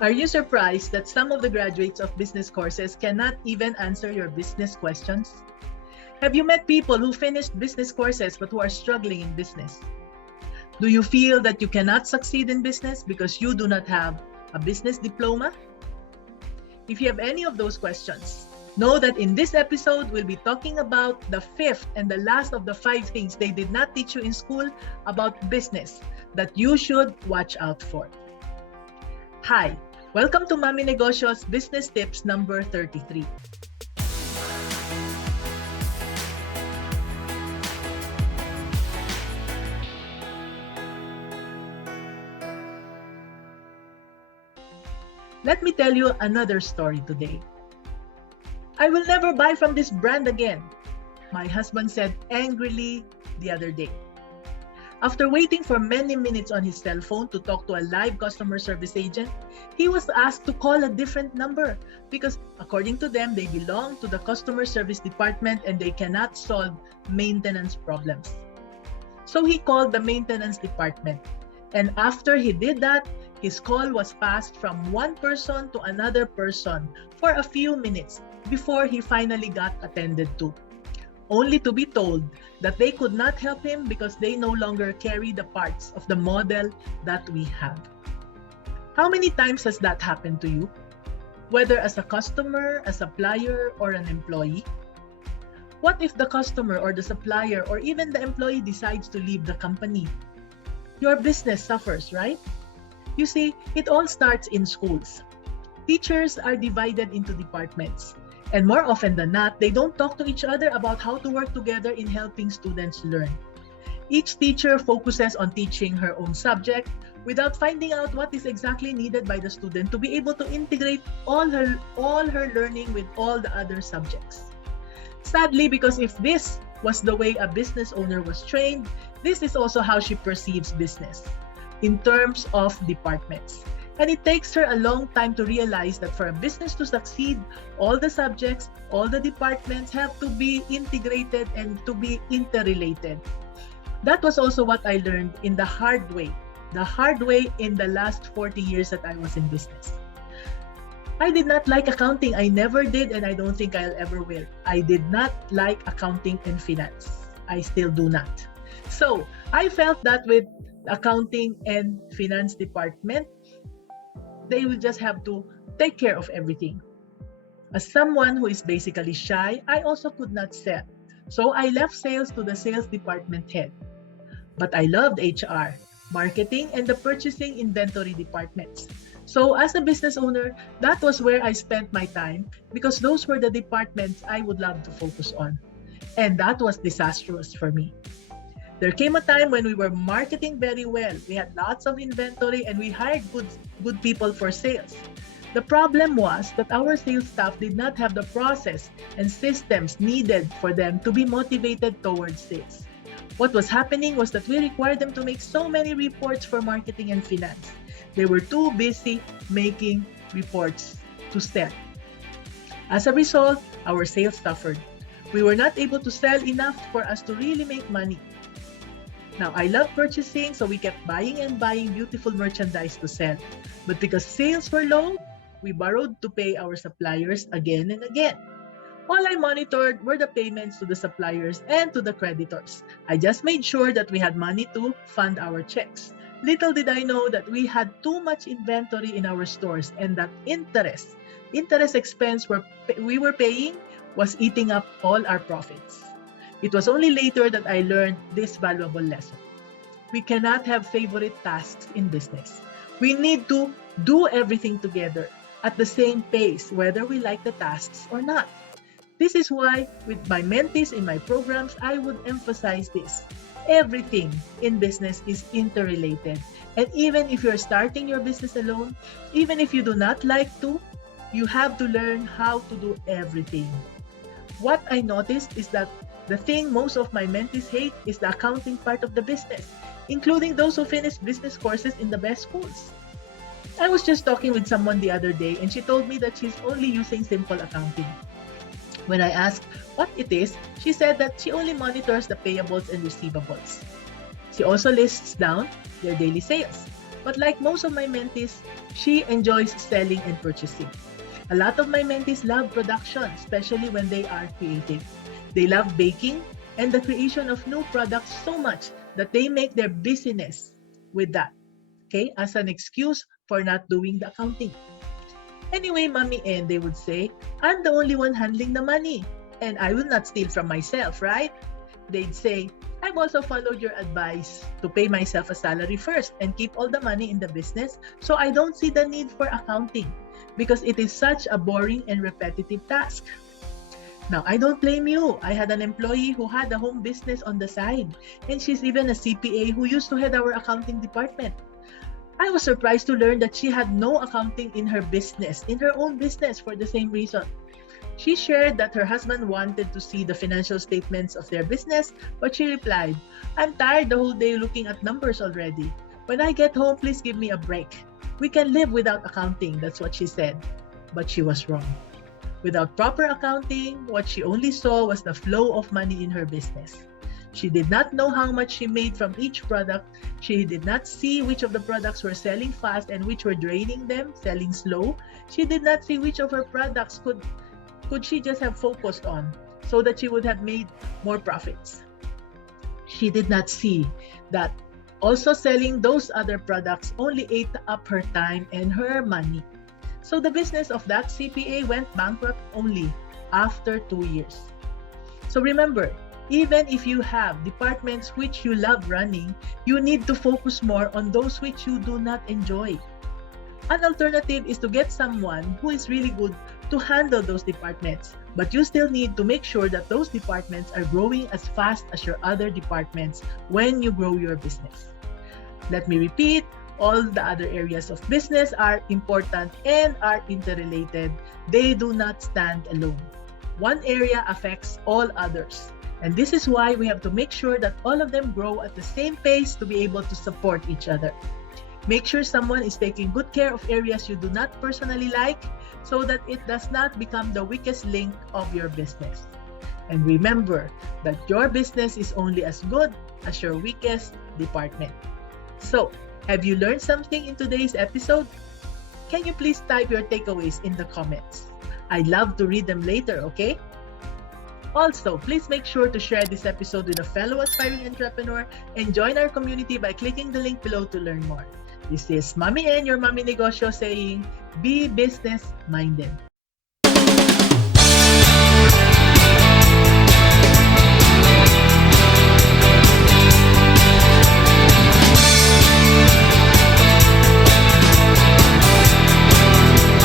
Are you surprised that some of the graduates of business courses cannot even answer your business questions? Have you met people who finished business courses but who are struggling in business? Do you feel that you cannot succeed in business because you do not have a business diploma? If you have any of those questions, know that in this episode, we'll be talking about the fifth and the last of the five things they did not teach you in school about business that you should watch out for. Hi, welcome to Mami Negosyo's Business Tips number 33. Let me tell you another story today. I will never buy from this brand again, my husband said angrily the other day. After waiting for many minutes on his cell phone to talk to a live customer service agent, he was asked to call a different number because, according to them, they belong to the customer service department and they cannot solve maintenance problems. So he called the maintenance department. And after he did that, his call was passed from one person to another person for a few minutes before he finally got attended to, only to be told that they could not help him because they no longer carry the parts of the model that we have. How many times has that happened to you? Whether as a customer, a supplier, or an employee? What if the customer or the supplier or even the employee decides to leave the company? Your business suffers, right? You see, it all starts in schools. Teachers are divided into departments. And more often than not, they don't talk to each other about how to work together in helping students learn. Each teacher focuses on teaching her own subject without finding out what is exactly needed by the student to be able to integrate all her learning with all the other subjects. Sadly, because if this was the way a business owner was trained, this is also how she perceives business, in terms of departments. And it takes her a long time to realize that for a business to succeed, all the subjects, all the departments have to be integrated and to be interrelated. That was also what I learned in the hard way in the last 40 years that I was in business. I did not like accounting. I never did, and I don't think I'll ever will. I did not like accounting and finance. I still do not. So I felt that with accounting and finance department, they will just have to take care of everything. As someone who is basically shy, I also could not sell. So I left sales to the sales department head. But I loved HR, marketing, and the purchasing inventory departments. So as a business owner, that was where I spent my time because those were the departments I would love to focus on. And that was disastrous for me. There came a time when we were marketing very well. We had lots of inventory and we hired good people for sales. The problem was that our sales staff did not have the process and systems needed for them to be motivated towards sales. What was happening was that we required them to make so many reports for marketing and finance. They were too busy making reports to sell. As a result, our sales suffered. We were not able to sell enough for us to really make money. Now, I love purchasing, so we kept buying and buying beautiful merchandise to sell. But because sales were low, we borrowed to pay our suppliers again and again. All I monitored were the payments to the suppliers and to the creditors. I just made sure that we had money to fund our checks. Little did I know that we had too much inventory in our stores and that interest expense we were paying was eating up all our profits. It was only later that I learned this valuable lesson. We cannot have favorite tasks in business. We need to do everything together at the same pace, whether we like the tasks or not. This is why, with my mentees in my programs, I would emphasize this. Everything in business is interrelated. And even if you're starting your business alone, even if you do not like to, you have to learn how to do everything. What I noticed is that the thing most of my mentees hate is the accounting part of the business, including those who finish business courses in the best schools. I was just talking with someone the other day and she told me that she's only using simple accounting. When I asked what it is, she said that she only monitors the payables and receivables. She also lists down their daily sales. But like most of my mentees, she enjoys selling and purchasing. A lot of my mentees love production, especially when they are creative. They love baking and the creation of new products so much that they make their business with that, okay, as an excuse for not doing the accounting. Anyway, Mommy and they would say, I'm the only one handling the money and I will not steal from myself, right? They'd say, I've also followed your advice to pay myself a salary first and keep all the money in the business, so I don't see the need for accounting because it is such a boring and repetitive task. Now, I don't blame you. I had an employee who had a home business on the side, and she's even a CPA who used to head our accounting department. I was surprised to learn that she had no accounting in her business, in her own business, for the same reason. She shared that her husband wanted to see the financial statements of their business, but she replied, I'm tired the whole day looking at numbers already. When I get home, please give me a break. We can live without accounting, that's what she said. But she was wrong. Without proper accounting, what she only saw was the flow of money in her business. She did not know how much she made from each product. She did not see which of the products were selling fast and which were draining them, selling slow. She did not see which of her products could she just have focused on so that she would have made more profits. She did not see that also selling those other products only ate up her time and her money. So the business of that CPA went bankrupt only after 2 years. So remember, even if you have departments which you love running, you need to focus more on those which you do not enjoy. An alternative is to get someone who is really good to handle those departments, but you still need to make sure that those departments are growing as fast as your other departments when you grow your business. Let me repeat, all the other areas of business are important and are interrelated. They do not stand alone. One area affects all others. And this is why we have to make sure that all of them grow at the same pace to be able to support each other. Make sure someone is taking good care of areas you do not personally like so that it does not become the weakest link of your business. And remember that your business is only as good as your weakest department. So, have you learned something in today's episode? Can you please type your takeaways in the comments? I'd love to read them later, okay? Also, please make sure to share this episode with a fellow aspiring entrepreneur and join our community by clicking the link below to learn more. This is Mommy N, your Mommy Negosyo, saying, be business-minded.